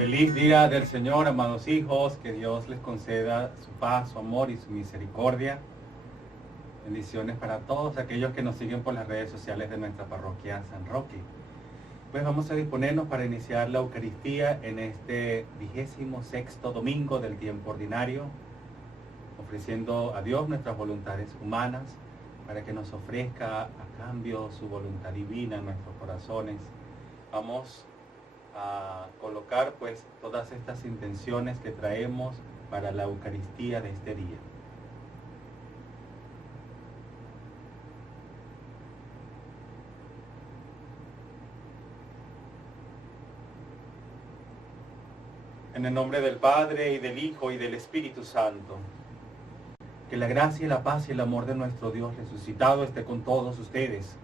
Feliz día del Señor, amados hijos, que Dios les conceda su paz, su amor y su misericordia. Bendiciones para todos aquellos que nos siguen por las redes sociales de nuestra parroquia San Roque. Pues vamos a disponernos para iniciar la Eucaristía en este 26º domingo del tiempo ordinario, ofreciendo a Dios nuestras voluntades humanas para que nos ofrezca a cambio su voluntad divina en nuestros corazones. Vamos a colocar pues todas estas intenciones que traemos para la Eucaristía de este día. En el nombre del Padre, y del Hijo, y del Espíritu Santo. Que la gracia y la paz y el amor de nuestro Dios resucitado esté con todos ustedes.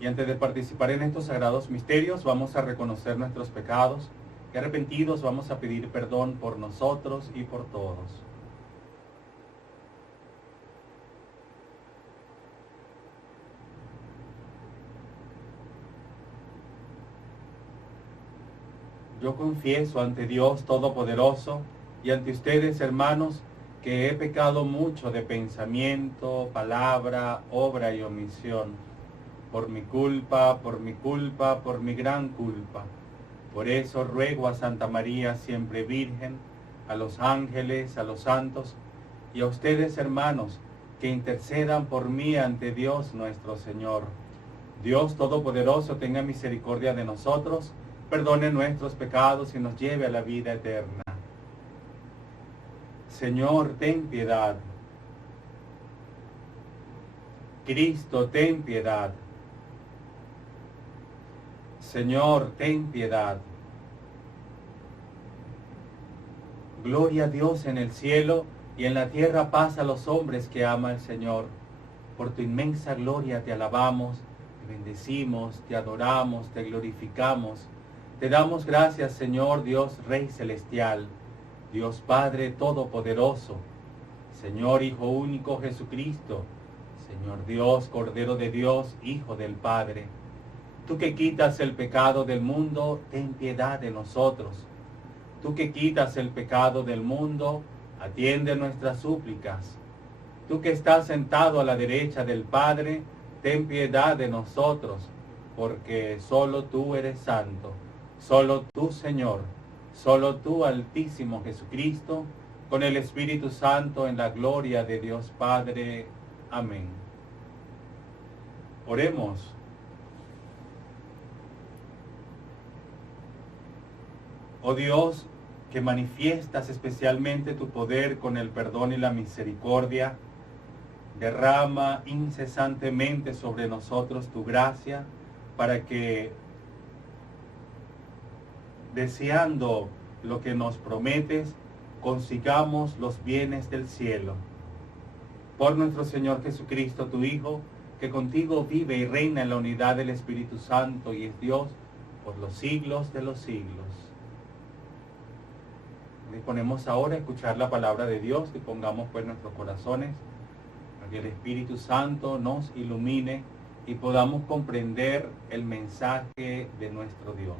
Y antes de participar en estos sagrados misterios, vamos a reconocer nuestros pecados y arrepentidos vamos a pedir perdón por nosotros y por todos. Yo confieso ante Dios Todopoderoso y ante ustedes, hermanos, que he pecado mucho de pensamiento, palabra, obra y omisión. Por mi culpa, por mi gran culpa. Por eso ruego a Santa María, siempre Virgen, a los ángeles, a los santos, y a ustedes, hermanos, que intercedan por mí ante Dios nuestro Señor. Dios Todopoderoso tenga misericordia de nosotros, perdone nuestros pecados y nos lleve a la vida eterna. Señor, ten piedad. Cristo, ten piedad. Señor, ten piedad. Gloria a Dios en el cielo y en la tierra paz a los hombres que ama el Señor. Por tu inmensa gloria te alabamos, te bendecimos, te adoramos, te glorificamos. Te damos gracias, Señor Dios Rey Celestial, Dios Padre Todopoderoso, Señor Hijo Único Jesucristo, Señor Dios, Cordero de Dios, Hijo del Padre. Tú que quitas el pecado del mundo, ten piedad de nosotros. Tú que quitas el pecado del mundo, atiende nuestras súplicas. Tú que estás sentado a la derecha del Padre, ten piedad de nosotros, porque solo tú eres santo, solo tú, Señor, solo tú, Altísimo Jesucristo, con el Espíritu Santo en la gloria de Dios Padre. Amén. Oremos. Oh Dios, que manifiestas especialmente tu poder con el perdón y la misericordia, derrama incesantemente sobre nosotros tu gracia para que, deseando lo que nos prometes, consigamos los bienes del cielo. Por nuestro Señor Jesucristo, tu Hijo, que contigo vive y reina en la unidad del Espíritu Santo y es Dios por los siglos de los siglos. Disponemos ahora a escuchar la palabra de Dios y pongamos pues nuestros corazones para que el Espíritu Santo nos ilumine y podamos comprender el mensaje de nuestro Dios.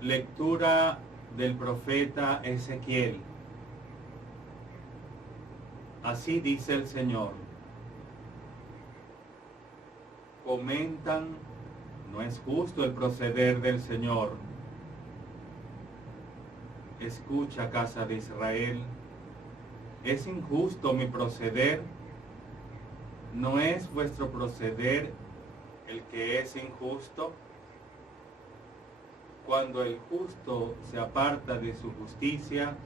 Lectura del profeta Ezequiel. Así dice el Señor. Comentan, no es justo el proceder del Señor. Escucha, casa de Israel, ¿es injusto mi proceder? ¿No es vuestro proceder el que es injusto? Cuando el justo se aparta de su justicia,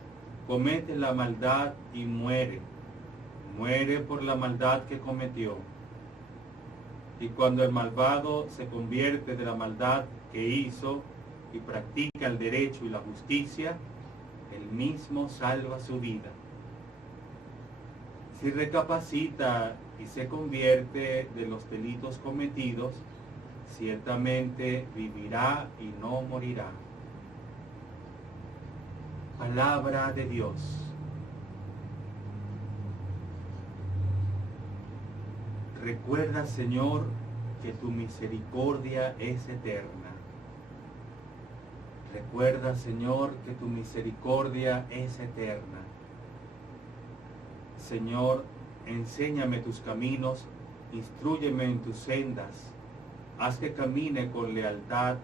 comete la maldad y muere. Muere por la maldad que cometió. Y cuando el malvado se convierte de la maldad que hizo y practica el derecho y la justicia, él mismo salva su vida. Si recapacita y se convierte de los delitos cometidos, ciertamente vivirá y no morirá. Palabra de Dios. Recuerda, Señor, que tu misericordia es eterna. Recuerda, Señor, que tu misericordia es eterna. Señor, enséñame tus caminos, instrúyeme en tus sendas, haz que camine con lealtad.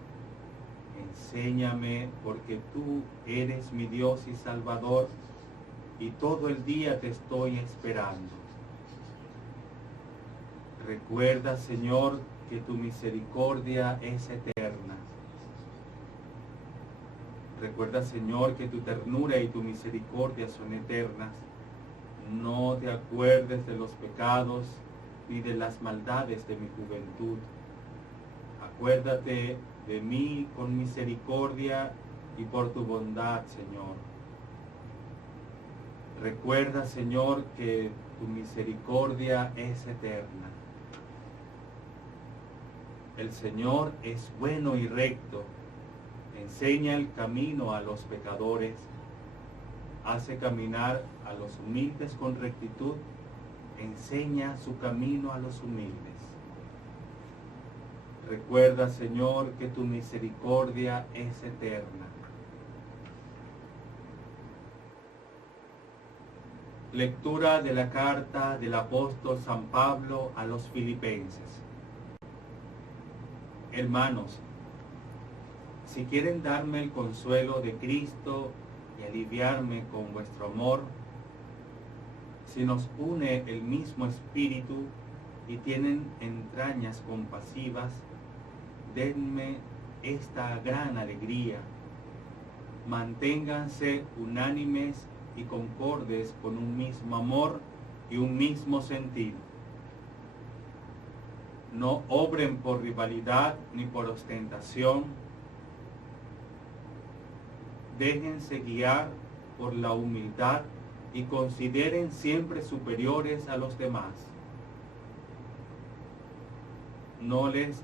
Enséñame, porque tú eres mi Dios y Salvador, y todo el día te estoy esperando. Recuerda, Señor, que tu misericordia es eterna. Recuerda, Señor, que tu ternura y tu misericordia son eternas. No te acuerdes de los pecados ni de las maldades de mi juventud. Acuérdate de mí con misericordia y por tu bondad, Señor. Recuerda, Señor, que tu misericordia es eterna. El Señor es bueno y recto, enseña el camino a los pecadores, hace caminar a los humildes con rectitud, enseña su camino a los humildes. Recuerda, Señor, que tu misericordia es eterna. Lectura de la carta del apóstol San Pablo a los Filipenses. Hermanos, si quieren darme el consuelo de Cristo y aliviarme con vuestro amor, si nos une el mismo espíritu y tienen entrañas compasivas, denme esta gran alegría. Manténganse unánimes y concordes con un mismo amor y un mismo sentir. No obren por rivalidad ni por ostentación. Déjense guiar por la humildad y consideren siempre superiores a los demás. No les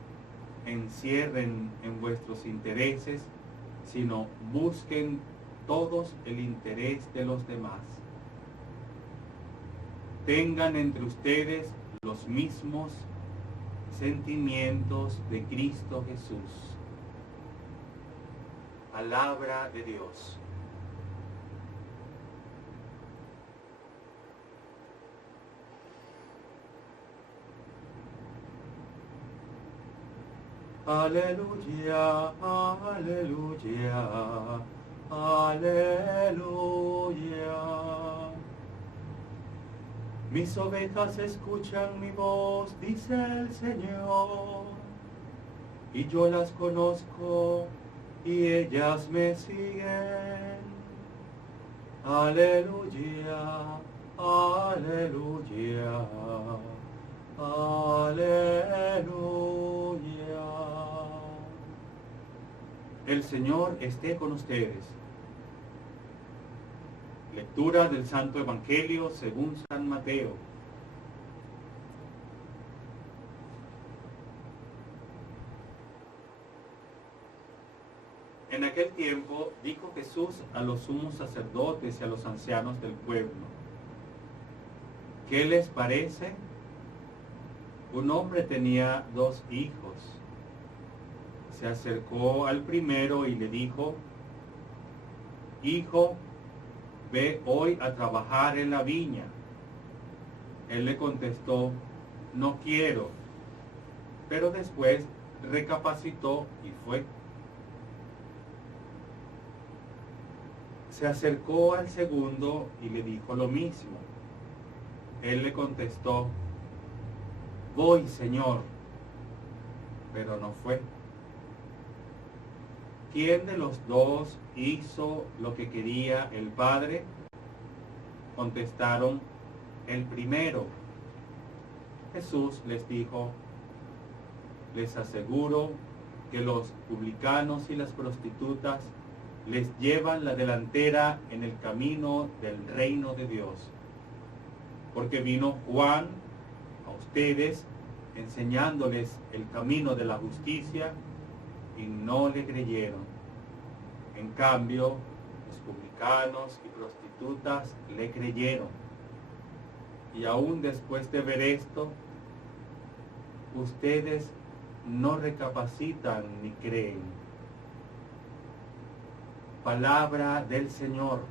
encierren en vuestros intereses, sino busquen todos el interés de los demás. Tengan entre ustedes los mismos sentimientos de Cristo Jesús. Palabra de Dios. Aleluya, aleluya, aleluya. Mis ovejas escuchan mi voz, dice el Señor, y yo las conozco y ellas me siguen. Aleluya, aleluya, aleluya. El Señor esté con ustedes. Lectura del Santo Evangelio según San Mateo. En aquel tiempo dijo Jesús a los sumos sacerdotes y a los ancianos del pueblo: ¿qué les parece? Un hombre tenía 2 hijos. Se acercó al primero y le dijo: Hijo, ve hoy a trabajar en la viña. Él le contestó: no quiero. Pero después recapacitó y fue. Se acercó al segundo y le dijo lo mismo. Él le contestó: voy, Señor. Pero no fue. ¿Quién de los 2 hizo lo que quería el Padre? Contestaron: el primero. Jesús les dijo: les aseguro que los publicanos y las prostitutas les llevan la delantera en el camino del reino de Dios. Porque vino Juan a ustedes enseñándoles el camino de la justicia y no le creyeron. En cambio, los publicanos y prostitutas le creyeron. Y aún después de ver esto, ustedes no recapacitan ni creen. Palabra del Señor.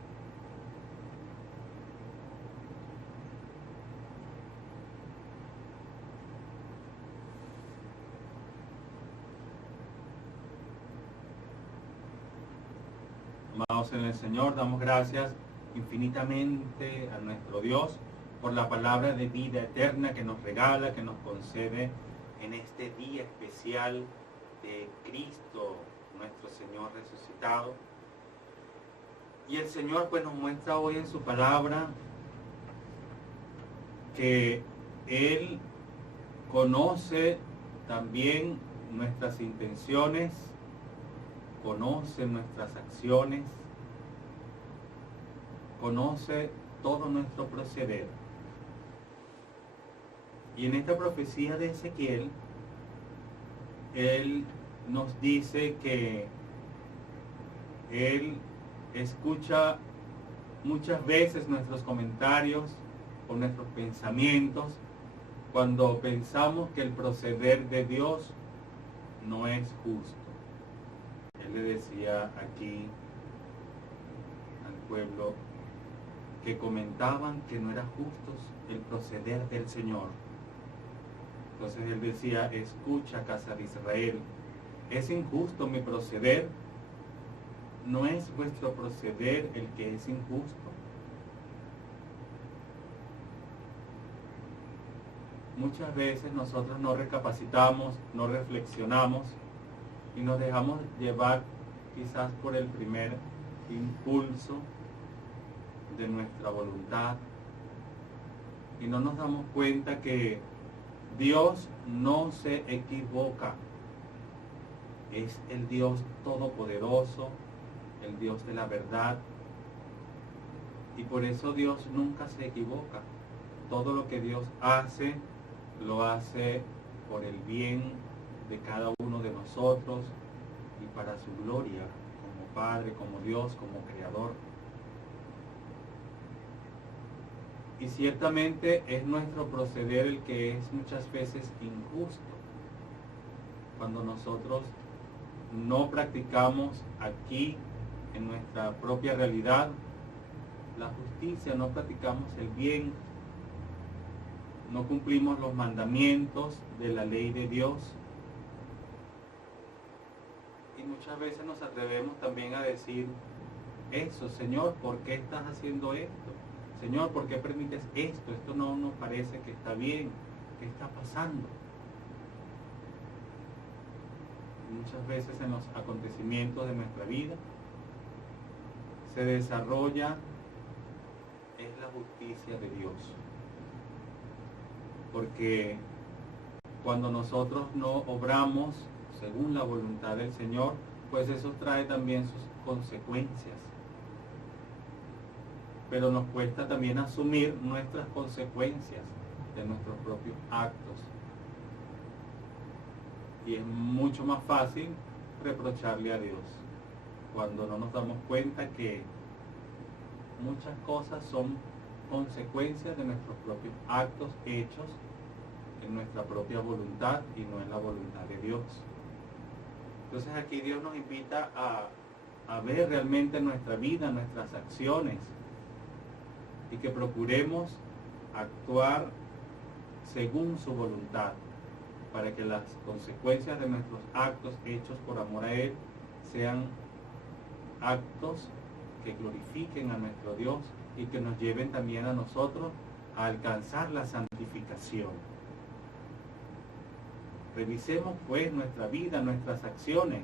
Amados en el Señor, damos gracias infinitamente a nuestro Dios por la palabra de vida eterna que nos regala, que nos concede en este día especial de Cristo, nuestro Señor resucitado. Y el Señor pues nos muestra hoy en su palabra que Él conoce también nuestras intenciones, conoce nuestras acciones, conoce todo nuestro proceder. Y en esta profecía de Ezequiel, Él nos dice que Él escucha muchas veces nuestros comentarios o nuestros pensamientos cuando pensamos que el proceder de Dios no es justo. Él le decía aquí al pueblo que comentaban que no era justo el proceder del Señor. Entonces Él decía, escucha, casa de Israel, ¿es injusto mi proceder? ¿No es vuestro proceder el que es injusto? Muchas veces nosotros no recapacitamos, no reflexionamos y nos dejamos llevar quizás por el primer impulso de nuestra voluntad y no nos damos cuenta que Dios no se equivoca. Es el Dios todopoderoso, el Dios de la verdad, y por eso Dios nunca se equivoca. Todo lo que Dios hace, lo hace por el bien de cada uno de nosotros y para su gloria, como Padre, como Dios, como Creador. Y ciertamente es nuestro proceder el que es muchas veces injusto. Cuando nosotros no practicamos aquí en nuestra propia realidad la justicia, no practicamos el bien, no cumplimos los mandamientos de la ley de Dios. Y muchas veces nos atrevemos también a decir eso, Señor, ¿por qué estás haciendo esto? Señor, ¿por qué permites esto? Esto no nos parece que está bien. ¿Qué está pasando? Y muchas veces en los acontecimientos de nuestra vida se desarrolla es la justicia de Dios. Porque cuando nosotros no obramos según la voluntad del Señor, pues eso trae también sus consecuencias. Pero nos cuesta también asumir nuestras consecuencias de nuestros propios actos. Y es mucho más fácil reprocharle a Dios cuando no nos damos cuenta que muchas cosas son consecuencias de nuestros propios actos hechos en nuestra propia voluntad y no en la voluntad de Dios. Entonces aquí Dios nos invita a ver realmente nuestra vida, nuestras acciones, y que procuremos actuar según su voluntad, para que las consecuencias de nuestros actos hechos por amor a Él sean actos que glorifiquen a nuestro Dios y que nos lleven también a nosotros a alcanzar la santificación. Revisemos pues nuestra vida, nuestras acciones,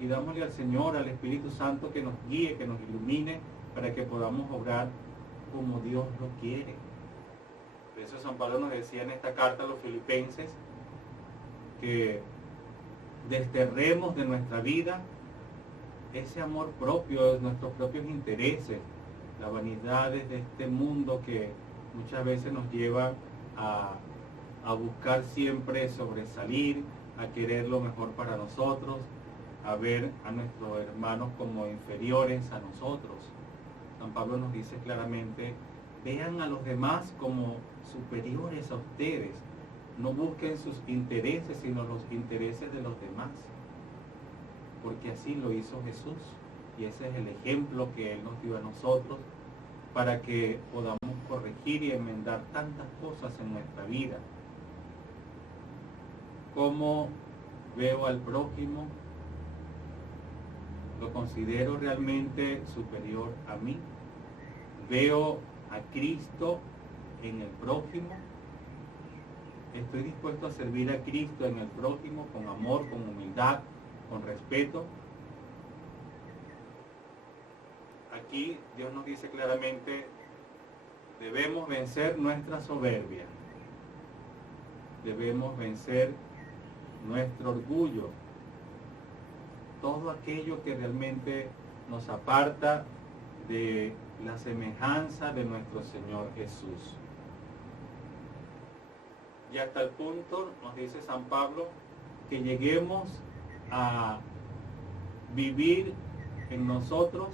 y dámosle al Señor, al Espíritu Santo, que nos guíe, que nos ilumine, para que podamos obrar como Dios lo quiere. Por eso San Pablo nos decía en esta carta a los filipenses que desterremos de nuestra vida ese amor propio, nuestros propios intereses, las vanidades de este mundo que muchas veces nos lleva a buscar siempre sobresalir, a querer lo mejor para nosotros, a ver a nuestros hermanos como inferiores a nosotros. San Pablo nos dice claramente, vean a los demás como superiores a ustedes, no busquen sus intereses, sino los intereses de los demás. Porque así lo hizo Jesús. Y ese es el ejemplo que Él nos dio a nosotros para que podamos corregir y enmendar tantas cosas en nuestra vida. ¿Cómo veo al prójimo? ¿Lo considero realmente superior a mí? ¿Veo a Cristo en el prójimo? ¿Estoy dispuesto a servir a Cristo en el prójimo con amor, con humildad, con respeto? Aquí Dios nos dice claramente, debemos vencer nuestra soberbia, debemos vencer nuestro orgullo, todo aquello que realmente nos aparta de la semejanza de nuestro Señor Jesús. Y hasta el punto, nos dice San Pablo, que lleguemos a vivir en nosotros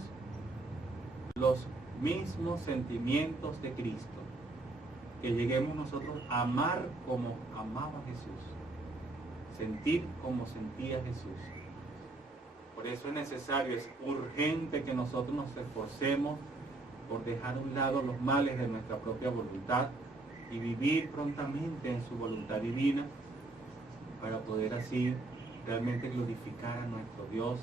los mismos sentimientos de Cristo, que lleguemos nosotros a amar como amaba Jesús, sentir como sentía Jesús. Por eso es necesario, es urgente que nosotros nos esforcemos por dejar a un lado los males de nuestra propia voluntad y vivir prontamente en su voluntad divina para poder así realmente glorificar a nuestro Dios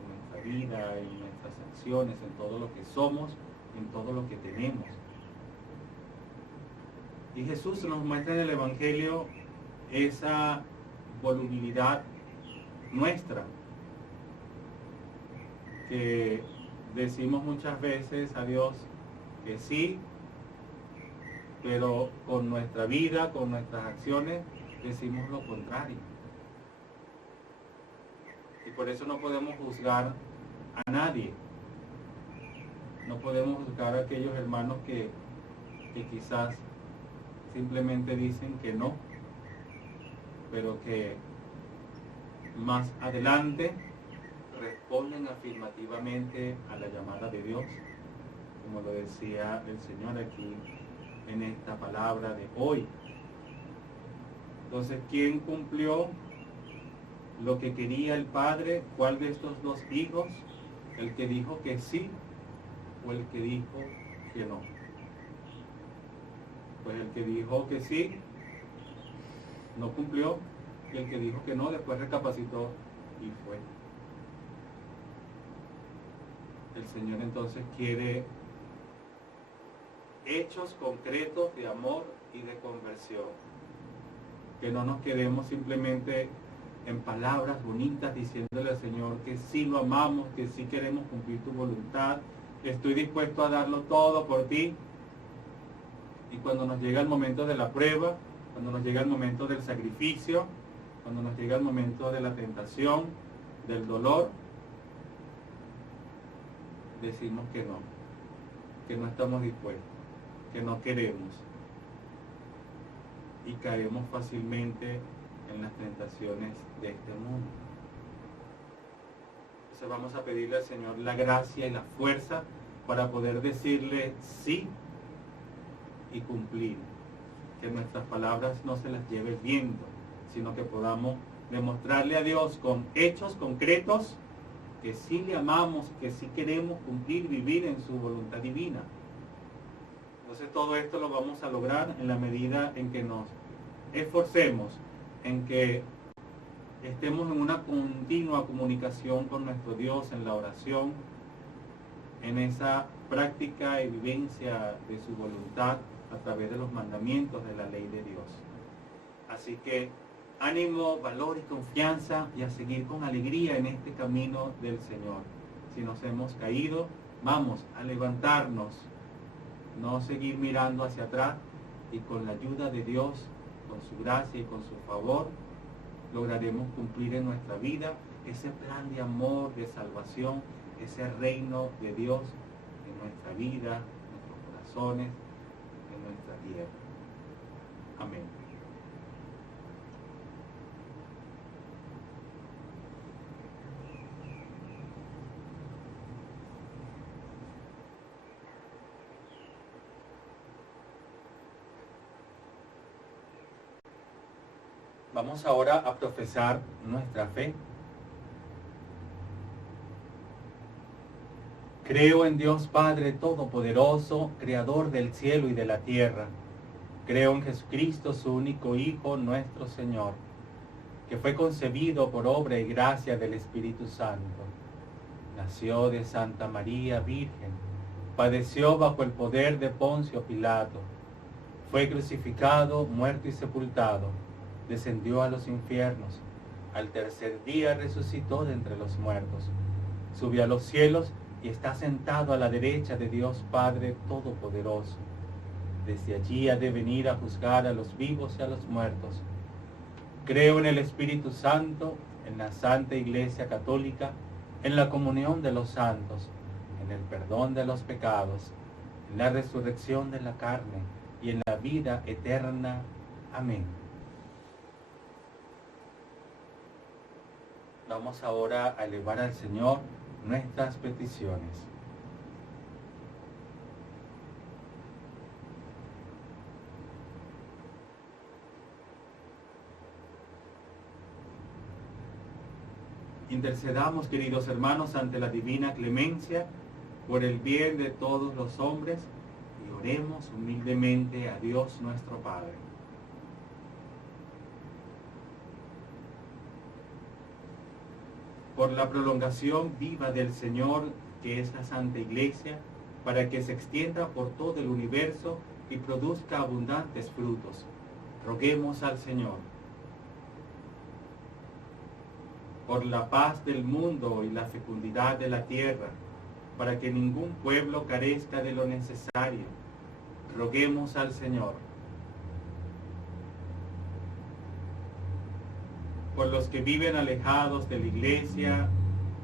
en nuestra vida, en nuestras acciones, en todo lo que somos, en todo lo que tenemos. Y Jesús nos muestra en el Evangelio esa volubilidad nuestra, que decimos muchas veces a Dios que sí, pero con nuestra vida, con nuestras acciones, decimos lo contrario. Y por eso no podemos juzgar a nadie. No podemos juzgar a aquellos hermanos que quizás simplemente dicen que no, pero que más adelante responden afirmativamente a la llamada de Dios, como lo decía el Señor aquí en esta palabra de hoy. Entonces, ¿quién cumplió lo que quería el Padre? ¿Cuál de estos dos hijos? ¿El que dijo que sí o el que dijo que no? Pues el que dijo que sí no cumplió, y el que dijo que no después recapacitó y fue. El Señor entonces quiere hechos concretos de amor y de conversión. Que no nos quedemos simplemente en palabras bonitas diciéndole al Señor que sí lo amamos, que sí queremos cumplir tu voluntad, estoy dispuesto a darlo todo por ti. Y cuando nos llega el momento de la prueba, cuando nos llega el momento del sacrificio, cuando nos llega el momento de la tentación, del dolor, decimos que no estamos dispuestos, que no queremos, y caemos fácilmente en las tentaciones de este mundo. Entonces vamos a pedirle al Señor la gracia y la fuerza para poder decirle sí y cumplir, que nuestras palabras no se las lleve el viento, sino que podamos demostrarle a Dios con hechos concretos que sí le amamos, que sí queremos cumplir, vivir en su voluntad divina. Entonces todo esto lo vamos a lograr en la medida en que nos esforcemos, en que estemos en una continua comunicación con nuestro Dios, en la oración, en esa práctica y vivencia de su voluntad a través de los mandamientos de la ley de Dios. Así que ánimo, valor y confianza, y a seguir con alegría en este camino del Señor. Si nos hemos caído, vamos a levantarnos, no seguir mirando hacia atrás, y con la ayuda de Dios, con su gracia y con su favor, lograremos cumplir en nuestra vida ese plan de amor, de salvación, ese reino de Dios en nuestra vida, en nuestros corazones, en nuestra tierra. Amén. Vamos ahora a profesar nuestra fe. Creo en Dios Padre Todopoderoso, Creador del cielo y de la tierra. Creo en Jesucristo, su único Hijo, nuestro Señor, que fue concebido por obra y gracia del Espíritu Santo. Nació de Santa María Virgen, padeció bajo el poder de Poncio Pilato, fue crucificado, muerto y sepultado, descendió a los infiernos, al tercer día resucitó de entre los muertos, subió a los cielos y está sentado a la derecha de Dios Padre Todopoderoso. Desde allí ha de venir a juzgar a los vivos y a los muertos. Creo en el Espíritu Santo, en la Santa Iglesia Católica, en la comunión de los santos, en el perdón de los pecados, en la resurrección de la carne y en la vida eterna. Amén. Vamos ahora a elevar al Señor nuestras peticiones. Intercedamos, queridos hermanos, ante la divina clemencia, por el bien de todos los hombres, y oremos humildemente a Dios nuestro Padre. Por la prolongación viva del Señor, que es la Santa Iglesia, para que se extienda por todo el universo y produzca abundantes frutos, roguemos al Señor. Por la paz del mundo y la fecundidad de la tierra, para que ningún pueblo carezca de lo necesario, roguemos al Señor. Por los que viven alejados de la Iglesia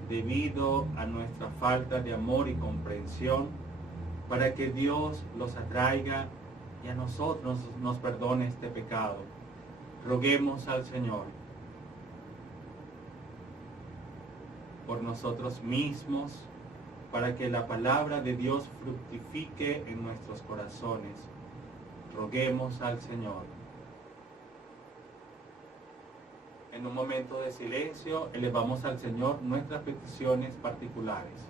debido a nuestra falta de amor y comprensión, para que Dios los atraiga y a nosotros nos perdone este pecado, roguemos al Señor. Por nosotros mismos, para que la palabra de Dios fructifique en nuestros corazones, roguemos al Señor. En un momento de silencio, elevamos al Señor nuestras peticiones particulares.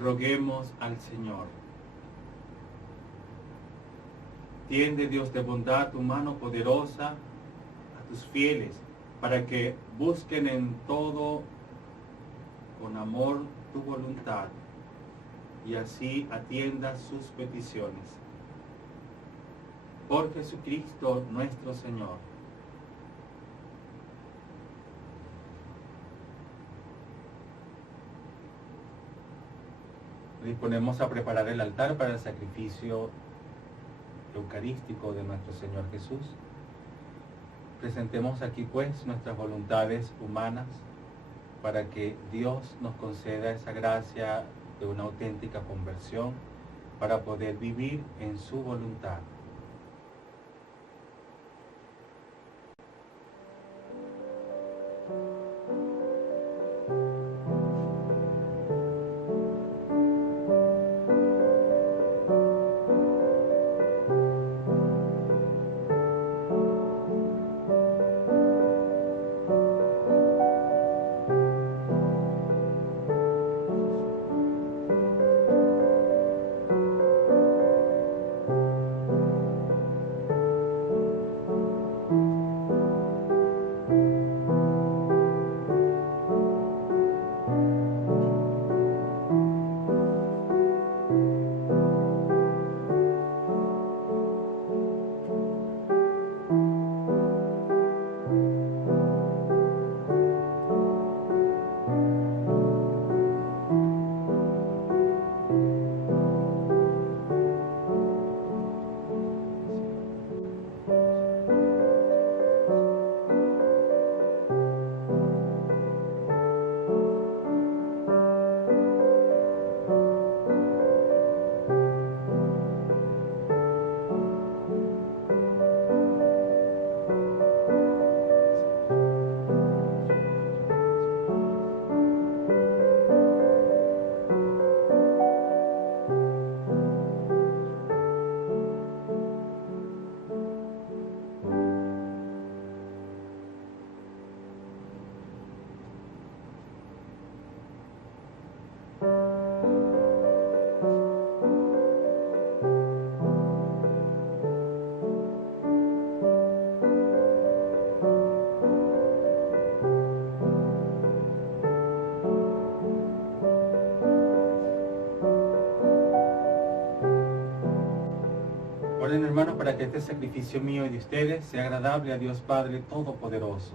Roguemos al Señor. Tiende, Dios de bondad, tu mano poderosa a tus fieles, para que busquen en todo con amor tu voluntad, y así atiendas sus peticiones. Por Jesucristo nuestro Señor. Disponemos a preparar el altar para el sacrificio eucarístico de nuestro Señor Jesús. Presentemos aquí pues nuestras voluntades humanas para que Dios nos conceda esa gracia de una auténtica conversión para poder vivir en su voluntad. Oren, hermanos, para que este sacrificio mío y de ustedes sea agradable a Dios Padre Todopoderoso.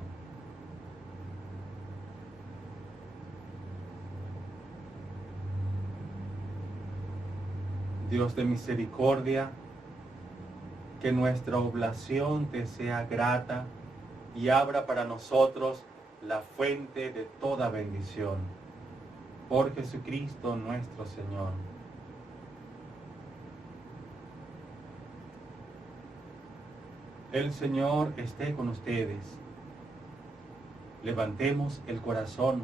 Dios de misericordia, que nuestra oblación te sea grata y abra para nosotros la fuente de toda bendición. Por Jesucristo nuestro Señor. El Señor esté con ustedes. Levantemos el corazón.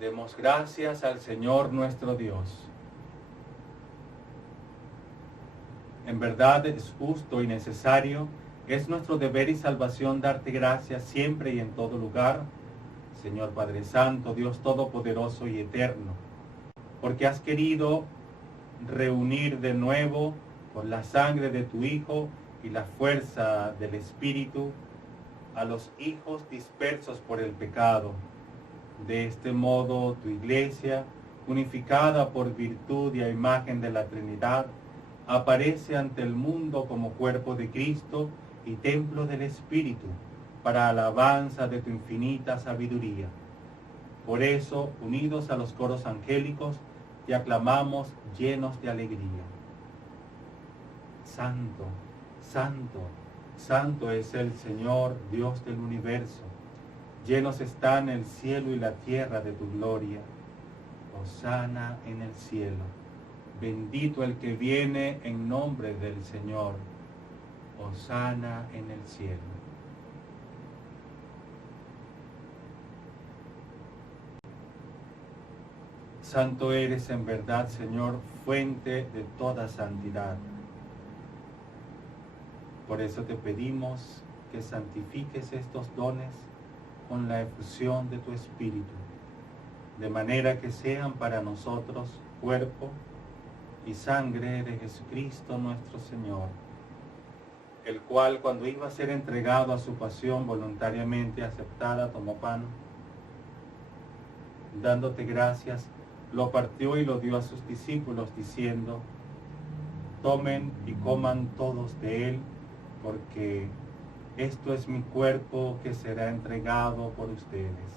Demos gracias al Señor nuestro Dios. En verdad es justo y necesario, es nuestro deber y salvación darte gracias siempre y en todo lugar, Señor Padre Santo, Dios Todopoderoso y Eterno, porque has querido reunir de nuevo por la sangre de tu Hijo y la fuerza del Espíritu a los hijos dispersos por el pecado. De este modo tu Iglesia, unificada por virtud y a imagen de la Trinidad, aparece ante el mundo como cuerpo de Cristo y templo del Espíritu, para alabanza de tu infinita sabiduría. Por eso, unidos a los coros angélicos, te aclamamos llenos de alegría. Santo, santo, santo es el Señor, Dios del universo. Llenos están el cielo y la tierra de tu gloria. Hosana en el cielo. Bendito el que viene en nombre del Señor. Hosana en el cielo. Santo eres en verdad, Señor, fuente de toda santidad. Por eso te pedimos que santifiques estos dones con la efusión de tu Espíritu, de manera que sean para nosotros cuerpo y sangre de Jesucristo nuestro Señor, el cual, cuando iba a ser entregado a su pasión voluntariamente aceptada, tomó pan, dándote gracias, lo partió y lo dio a sus discípulos, diciendo: tomen y coman todos de él, porque esto es mi cuerpo que será entregado por ustedes.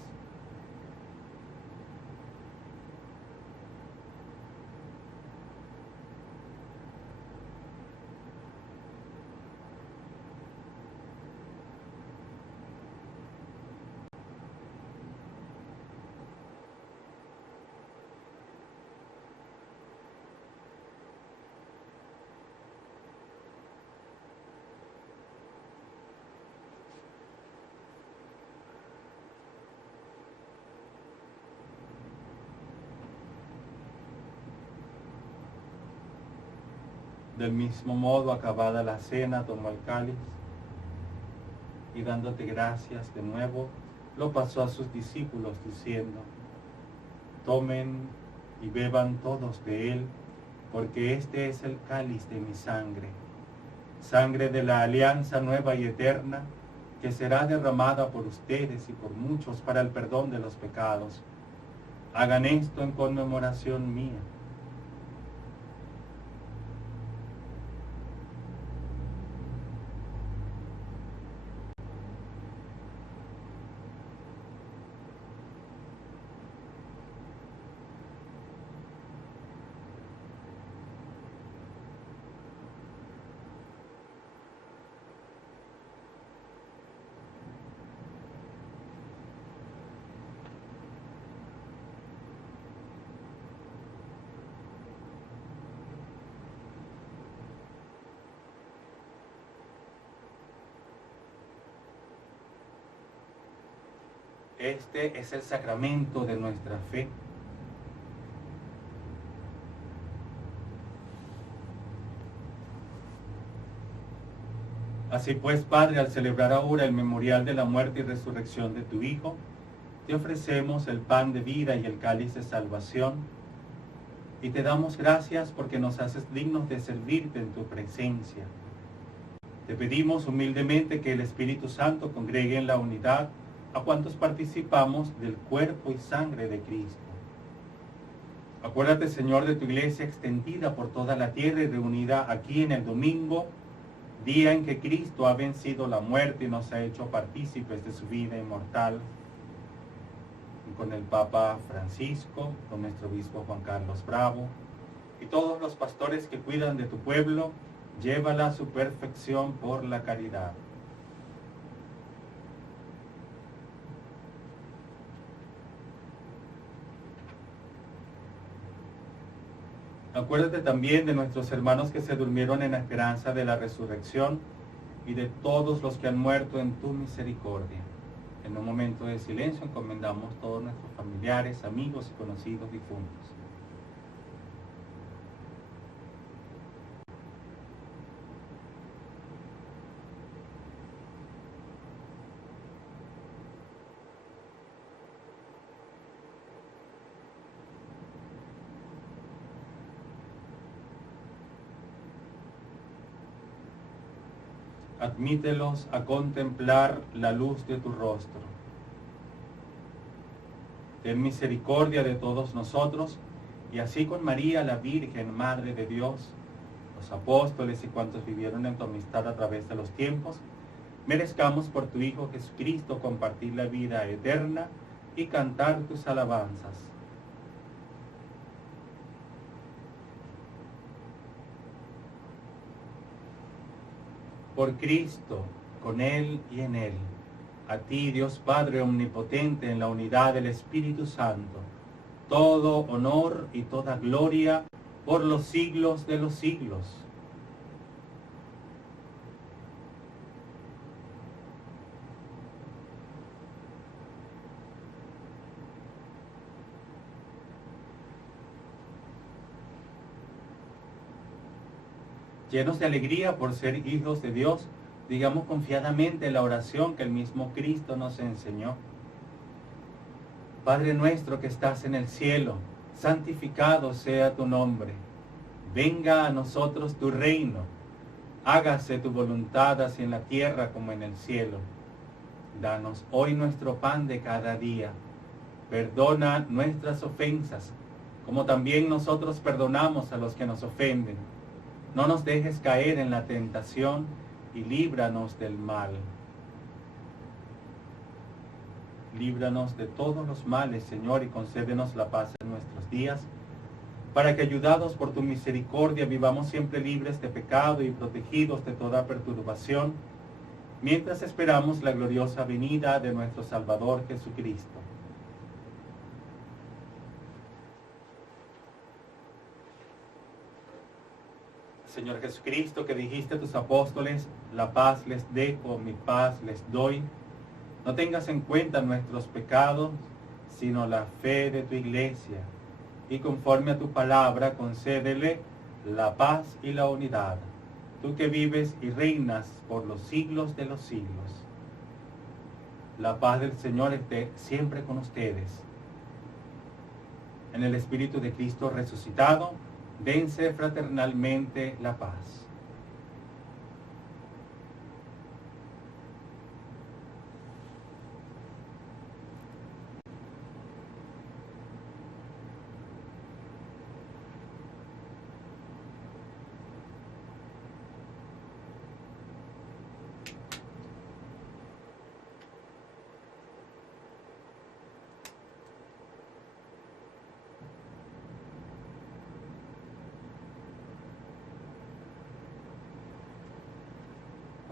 Del mismo modo, acabada la cena, tomó el cáliz y, dándote gracias de nuevo, lo pasó a sus discípulos, diciendo: tomen y beban todos de él, porque este es el cáliz de mi sangre, sangre de la alianza nueva y eterna, que será derramada por ustedes y por muchos para el perdón de los pecados. Hagan esto en conmemoración mía. Este es el sacramento de nuestra fe. Así pues, Padre, al celebrar ahora el memorial de la muerte y resurrección de tu Hijo, te ofrecemos el pan de vida y el cáliz de salvación, y te damos gracias porque nos haces dignos de servirte en tu presencia. Te pedimos humildemente que el Espíritu Santo congregue en la unidad a cuantos participamos del cuerpo y sangre de Cristo. Acuérdate, Señor, de tu iglesia extendida por toda la tierra y reunida aquí en el domingo, día en que Cristo ha vencido la muerte y nos ha hecho partícipes de su vida inmortal. Y con el Papa Francisco, con nuestro obispo Juan Carlos Bravo, y todos los pastores que cuidan de tu pueblo, llévala a su perfección por la caridad. Acuérdate también de nuestros hermanos que se durmieron en la esperanza de la resurrección y de todos los que han muerto en tu misericordia. En un momento de silencio encomendamos todos nuestros familiares, amigos y conocidos difuntos. Admítelos a contemplar la luz de tu rostro. Ten misericordia de todos nosotros, y así con María, la Virgen, Madre de Dios, los apóstoles y cuantos vivieron en tu amistad a través de los tiempos, merezcamos por tu Hijo Jesucristo compartir la vida eterna y cantar tus alabanzas. Por Cristo, con Él y en Él, a ti, Dios Padre omnipotente, en la unidad del Espíritu Santo, todo honor y toda gloria por los siglos de los siglos. Llenos de alegría por ser hijos de Dios, digamos confiadamente la oración que el mismo Cristo nos enseñó. Padre nuestro que estás en el cielo, santificado sea tu nombre. Venga a nosotros tu reino. Hágase tu voluntad así en la tierra como en el cielo. Danos hoy nuestro pan de cada día. Perdona nuestras ofensas, como también nosotros perdonamos a los que nos ofenden. No nos dejes caer en la tentación y líbranos del mal. Líbranos de todos los males, Señor, y concédenos la paz en nuestros días, para que, ayudados por tu misericordia, vivamos siempre libres de pecado y protegidos de toda perturbación, mientras esperamos la gloriosa venida de nuestro Salvador Jesucristo. Señor Jesucristo, que dijiste a tus apóstoles, la paz les dejo, mi paz les doy, no tengas en cuenta nuestros pecados, sino la fe de tu iglesia, y conforme a tu palabra concédele la paz y la unidad, tú que vives y reinas por los siglos de los siglos. La paz del Señor esté siempre con ustedes. En el Espíritu de Cristo resucitado, dense fraternalmente la paz.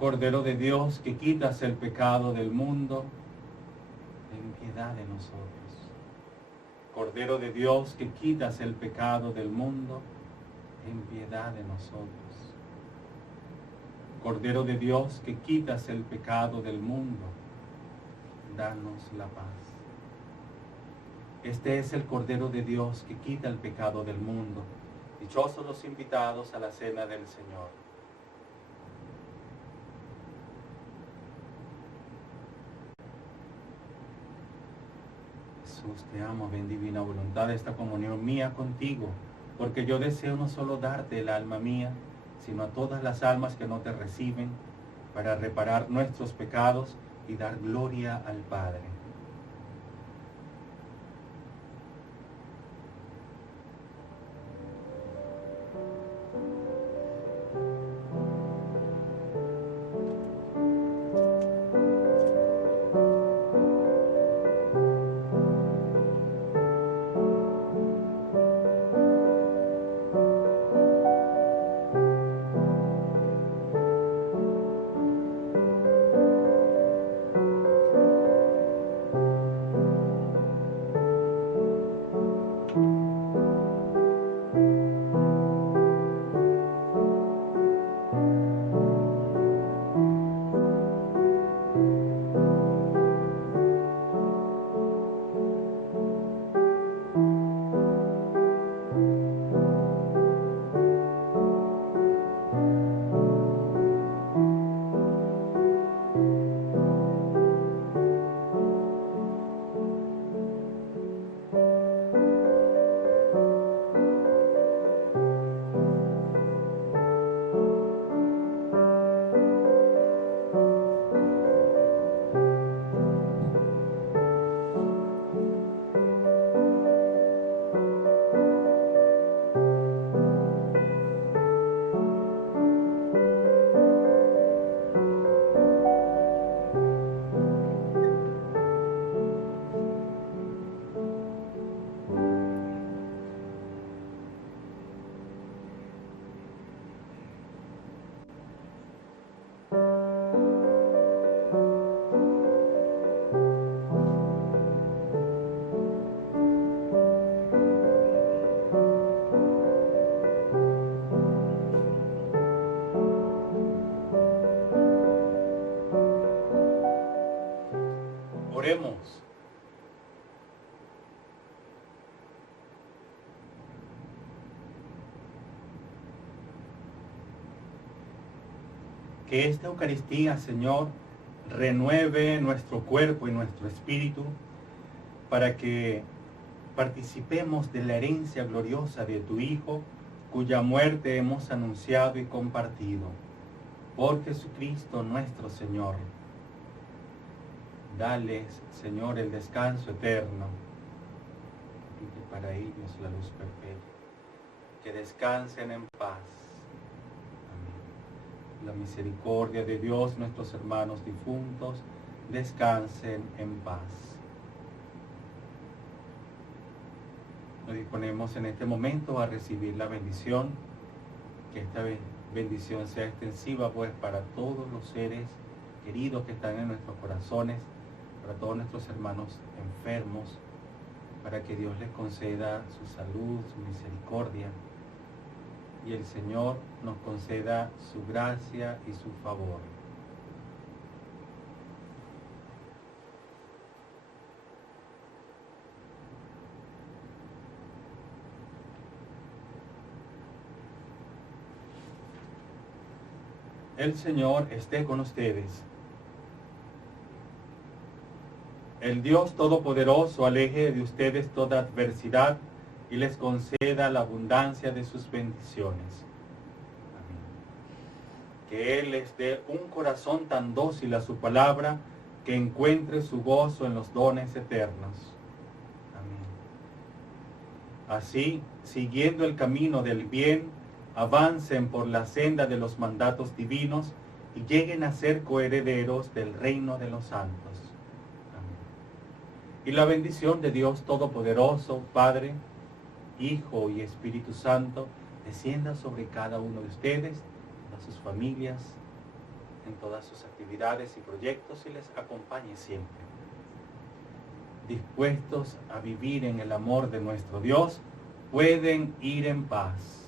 Cordero de Dios, que quitas el pecado del mundo, ten piedad de nosotros. Cordero de Dios, que quitas el pecado del mundo, ten piedad de nosotros. Cordero de Dios, que quitas el pecado del mundo, danos la paz. Este es el Cordero de Dios que quita el pecado del mundo. Dichosos los invitados a la cena del Señor. Jesús, te amo, ven divina voluntad, esta comunión mía contigo, porque yo deseo no solo darte el alma mía, sino a todas las almas que no te reciben, para reparar nuestros pecados y dar gloria al Padre. participemos. Que esta Eucaristía, Señor, renueve nuestro cuerpo y nuestro espíritu para que participemos de la herencia gloriosa de tu Hijo, cuya muerte hemos anunciado y compartido. Por Jesucristo nuestro Señor. Dales, Señor, el descanso eterno, y que para ellos la luz perpetua. Que descansen en paz. La misericordia de Dios, nuestros hermanos difuntos, descansen en paz. Nos disponemos en este momento a recibir la bendición, que esta bendición sea extensiva pues para todos los seres queridos que están en nuestros corazones, para todos nuestros hermanos enfermos, para que Dios les conceda su salud, su misericordia, y el Señor nos conceda su gracia y su favor. El Señor esté con ustedes. El Dios Todopoderoso aleje de ustedes toda adversidad y les conceda la abundancia de sus bendiciones. Amén. Que Él les dé un corazón tan dócil a su palabra, que encuentre su gozo en los dones eternos. Amén. Así, siguiendo el camino del bien, avancen por la senda de los mandatos divinos y lleguen a ser coherederos del reino de los santos. Amén. Y la bendición de Dios Todopoderoso, Padre, Hijo y Espíritu Santo, descienda sobre cada uno de ustedes, a sus familias, en todas sus actividades y proyectos, y les acompañe siempre. Dispuestos a vivir en el amor de nuestro Dios, pueden ir en paz.